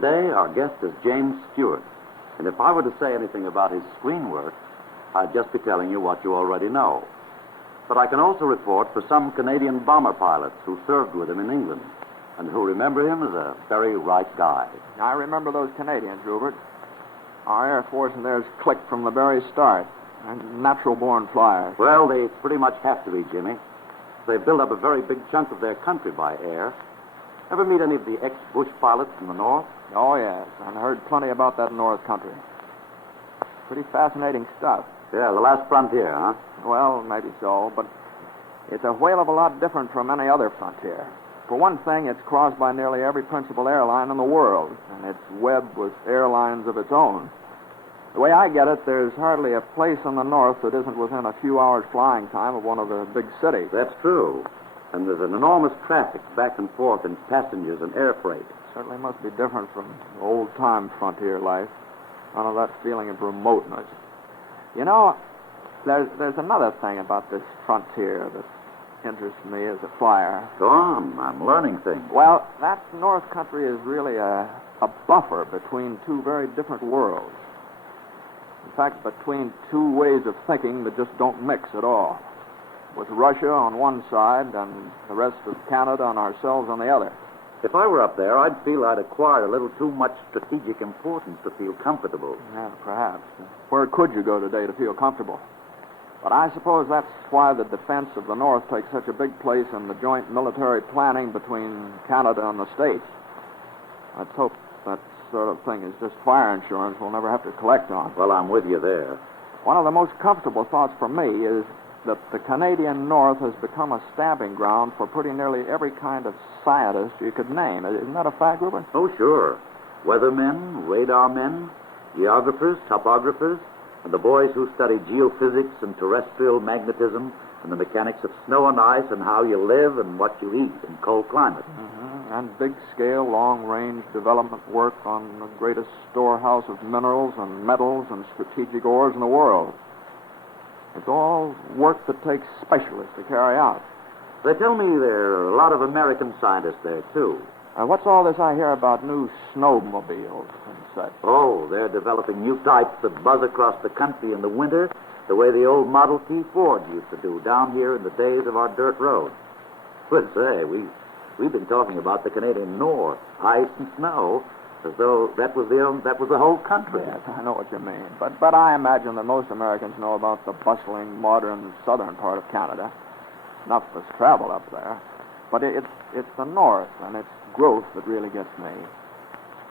Today, our guest is James Stewart. And if I were to say anything about his screen work, I'd just be telling you what you already know. But I can also report for some Canadian bomber pilots who served with him in England and who remember him as a very right guy. I remember those Canadians, Rupert. Our Air Force and theirs clicked from the very start. And natural-born flyers. Well, they pretty much have to be, Jimmy. They've built up a very big chunk of their country by air. Ever meet any of the ex-Bush pilots from the North? Oh, yes. I've heard plenty about that North country. Pretty fascinating stuff. Yeah, the last frontier, huh? Well, maybe so, but it's a whale of a lot different from any other frontier. For one thing, it's crossed by nearly every principal airline in the world, and it's webbed with airlines of its own. The way I get it, there's hardly a place in the North that isn't within a few hours flying time of one of the big cities. That's true. And there's an enormous traffic back and forth in passengers and air freight. Certainly must be different from old-time frontier life. None of that feeling of remoteness. You know, there's another thing about this frontier that interests me as a flyer. Go on, I'm learning things. Well, that North country is really a buffer between two very different worlds. In fact, between two ways of thinking that just don't mix at all. With Russia on one side and the rest of Canada and ourselves on the other. If I were up there, I'd feel I'd acquired a little too much strategic importance to feel comfortable. Yeah, perhaps. Where could you go today to feel comfortable? But I suppose that's why the defense of the North takes such a big place in the joint military planning between Canada and the States. Let's hope that sort of thing is just fire insurance we'll never have to collect on. Well, I'm with you there. One of the most comfortable thoughts for me is that the Canadian North has become a stamping ground for pretty nearly every kind of scientist you could name. Isn't that a fact, Rupert? Oh, sure. Weathermen, radar men, geographers, topographers, and the boys who study geophysics and terrestrial magnetism and the mechanics of snow and ice and how you live and what you eat in cold climates. Mm-hmm. And big-scale, long-range development work on the greatest storehouse of minerals and metals and strategic ores in the world. It's all work that takes specialists to carry out. They tell me there are a lot of American scientists there, too. What's all this I hear about new snowmobiles and such? Oh, they're developing new types that buzz across the country in the winter the way the old Model T Fords used to do down here in the days of our dirt roads. But say, we've been talking about the Canadian North, ice and snow, as though that was the whole country. Yes, I know what you mean. But I imagine that most Americans know about the bustling, modern southern part of Canada. Enough of us travel up there. But it's the North and its growth that really gets me.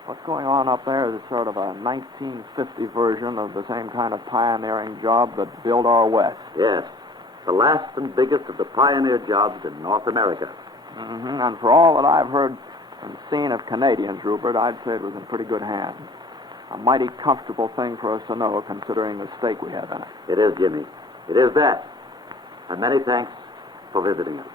What's going on up there is sort of a 1950 version of the same kind of pioneering job that built our West. Yes, the last and biggest of the pioneer jobs in North America. Mm-hmm. And for all that I've heard and seen of Canadians, Rupert, I'd say it was in pretty good hands. A mighty comfortable thing for us to know, considering the stake we have in it. It is, Jimmy. It is that. And many thanks for visiting us.